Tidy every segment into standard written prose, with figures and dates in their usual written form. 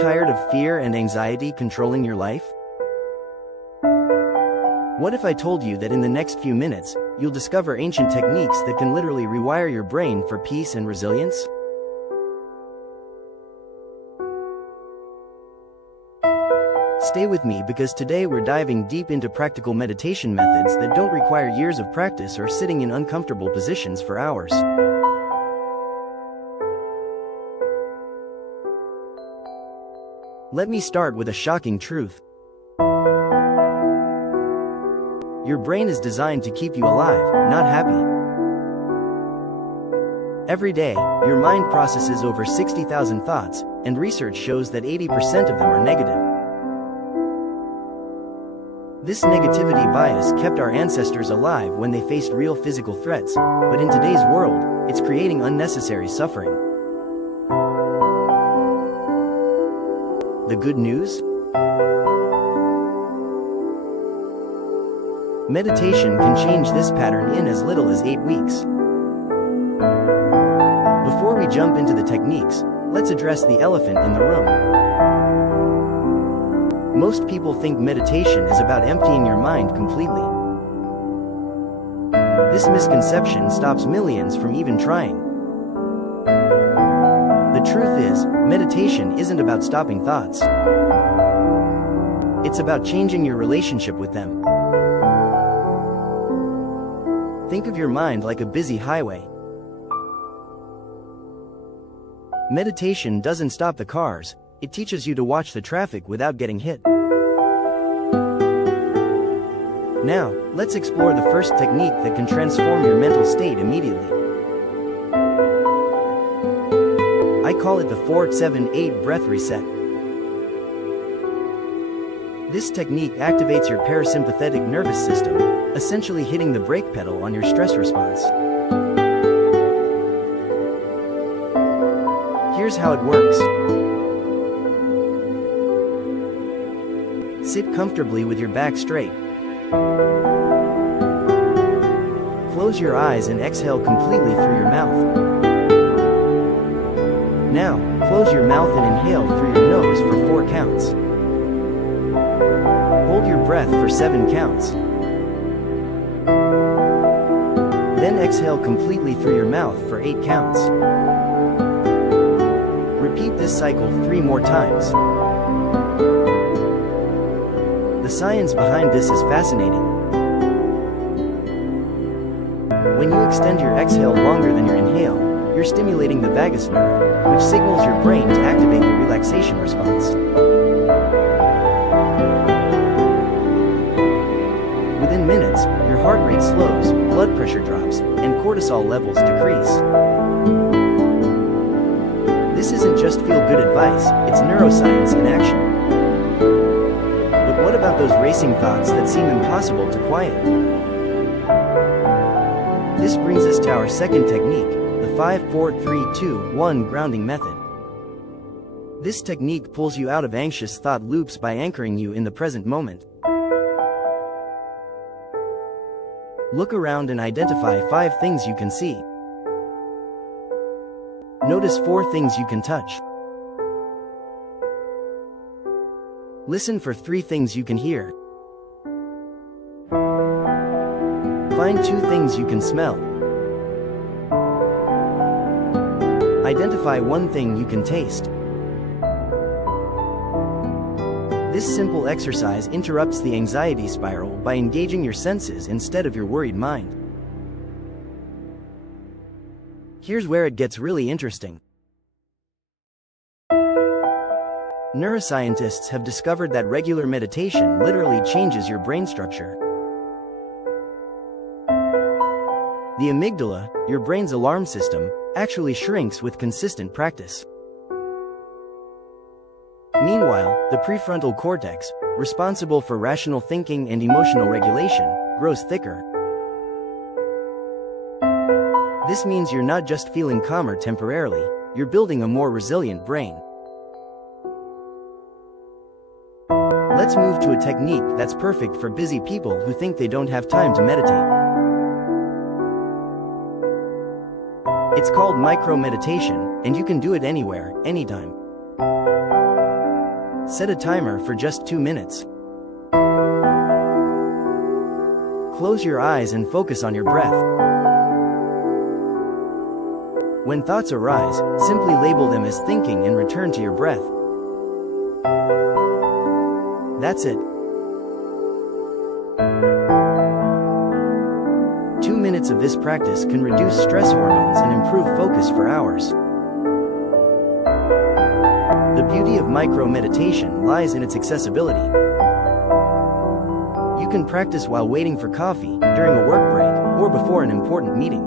tired of fear and anxiety controlling your life? What if I told you that in the next few minutes, you'll discover ancient techniques that can literally rewire your brain for peace and resilience? Stay with me because today we're diving deep into practical meditation methods that don't require years of practice or sitting in uncomfortable positions for hours. Let me start with a shocking truth. Your brain is designed to keep you alive, not happy. Every day, your mind processes over 60,000 thoughts, and research shows that 80% of them are negative. This negativity bias kept our ancestors alive when they faced real physical threats, but in today's world, it's creating unnecessary suffering. The good news? Meditation can change this pattern in as little as 8 weeks. Before we jump into the techniques, let's address the elephant in the room. Most people think meditation is about emptying your mind completely. This misconception stops millions from even trying. The truth is, meditation isn't about stopping thoughts. It's about changing your relationship with them. Think of your mind like a busy highway. Meditation doesn't stop the cars, it teaches you to watch the traffic without getting hit. Now, let's explore the first technique that can transform your mental state immediately. I call it the 4-7-8 breath reset. This technique activates your parasympathetic nervous system, essentially hitting the brake pedal on your stress response. Here's how it works. Sit comfortably with your back straight. Close your eyes and exhale completely through your mouth. Now, close your mouth and inhale through your nose for 4 counts. Hold your breath for 7 counts. Then exhale completely through your mouth for 8 counts. Repeat this cycle 3 more times. The science behind this is fascinating. When you extend your exhale longer than your inhale, you're stimulating the vagus nerve, which signals your brain to activate the relaxation response. Within minutes, your heart rate slows, blood pressure drops, and cortisol levels decrease. This isn't just feel-good advice, it's neuroscience in action. But what about those racing thoughts that seem impossible to quiet? This brings us to our second technique, the 5-4-3-2-1 grounding method. This technique pulls you out of anxious thought loops by anchoring you in the present moment. Look around and identify 5 things you can see. Notice 4 things you can touch. Listen for 3 things you can hear. Find 2 things you can smell. Identify 1 thing you can taste. This simple exercise interrupts the anxiety spiral by engaging your senses instead of your worried mind. Here's where it gets really interesting. Neuroscientists have discovered that regular meditation literally changes your brain structure. The amygdala, your brain's alarm system, actually shrinks with consistent practice. Meanwhile, the prefrontal cortex, responsible for rational thinking and emotional regulation, grows thicker. This means you're not just feeling calmer temporarily, you're building a more resilient brain. Let's move to a technique that's perfect for busy people who think they don't have time to meditate. It's called micro-meditation, and you can do it anywhere, anytime. Set a timer for just 2 minutes. Close your eyes and focus on your breath. When thoughts arise, simply label them as thinking and return to your breath. That's it. 2 minutes of this practice can reduce stress hormones and improve focus for hours. The beauty of micro-meditation lies in its accessibility. You can practice while waiting for coffee, during a work break, or before an important meeting.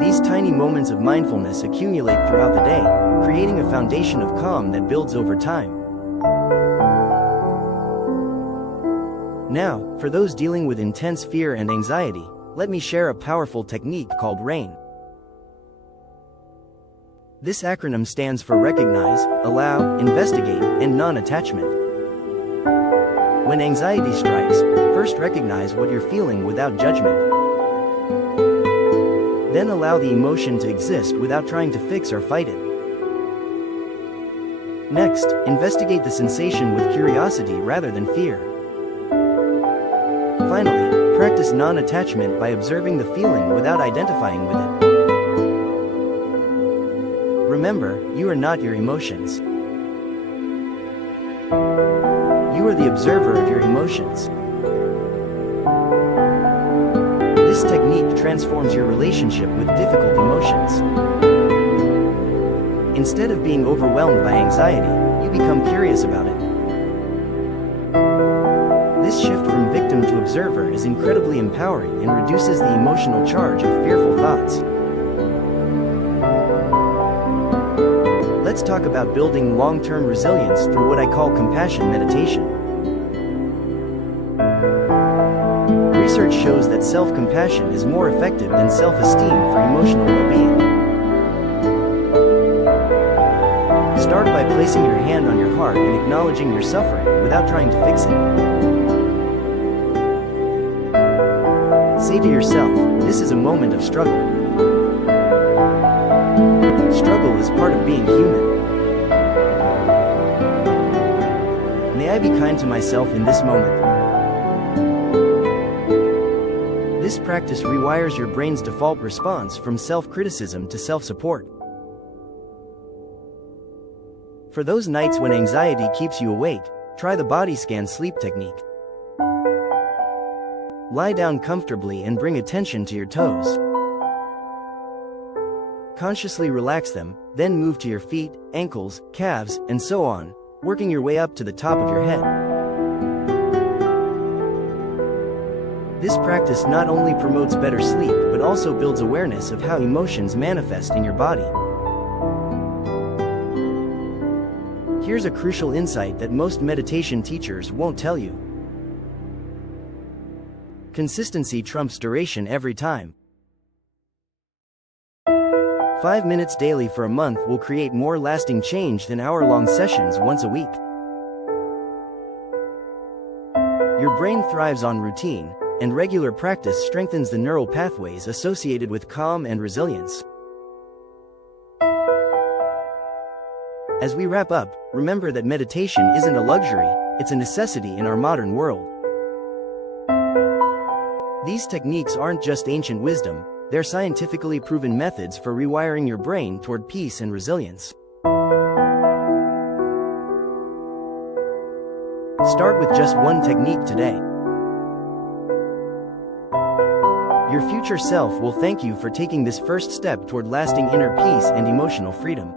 These tiny moments of mindfulness accumulate throughout the day, creating a foundation of calm that builds over time. Now, for those dealing with intense fear and anxiety, let me share a powerful technique called RAIN. This acronym stands for Recognize, Allow, Investigate, and Non-Attachment. When anxiety strikes, first recognize what you're feeling without judgment. Then allow the emotion to exist without trying to fix or fight it. Next, investigate the sensation with curiosity rather than fear. Finally, practice non-attachment by observing the feeling without identifying with it. Remember, you are not your emotions. You are the observer of your emotions. This technique transforms your relationship with difficult emotions. Instead of being overwhelmed by anxiety, you become curious about it. This shift from victim to observer is incredibly empowering and reduces the emotional charge of fearful thoughts. Let's talk about building long-term resilience through what I call compassion meditation. Research shows that self-compassion is more effective than self-esteem for emotional well-being. Start by placing your hand on your heart and acknowledging your suffering without trying to fix it. Say to yourself, this is a moment of struggle. Struggle is part of being human. May I be kind to myself in this moment. This practice rewires your brain's default response from self-criticism to self-support. For those nights when anxiety keeps you awake, try the body scan sleep technique. Lie down comfortably and bring attention to your toes. Consciously relax them, then move to your feet, ankles, calves, and so on, working your way up to the top of your head. This practice not only promotes better sleep but also builds awareness of how emotions manifest in your body. Here's a crucial insight that most meditation teachers won't tell you. Consistency trumps duration every time. 5 minutes daily for a month will create more lasting change than hour-long sessions once a week. Your brain thrives on routine, and regular practice strengthens the neural pathways associated with calm and resilience. As we wrap up, remember that meditation isn't a luxury, it's a necessity in our modern world. These techniques aren't just ancient wisdom, they're scientifically proven methods for rewiring your brain toward peace and resilience. Start with just one technique today. Your future self will thank you for taking this first step toward lasting inner peace and emotional freedom.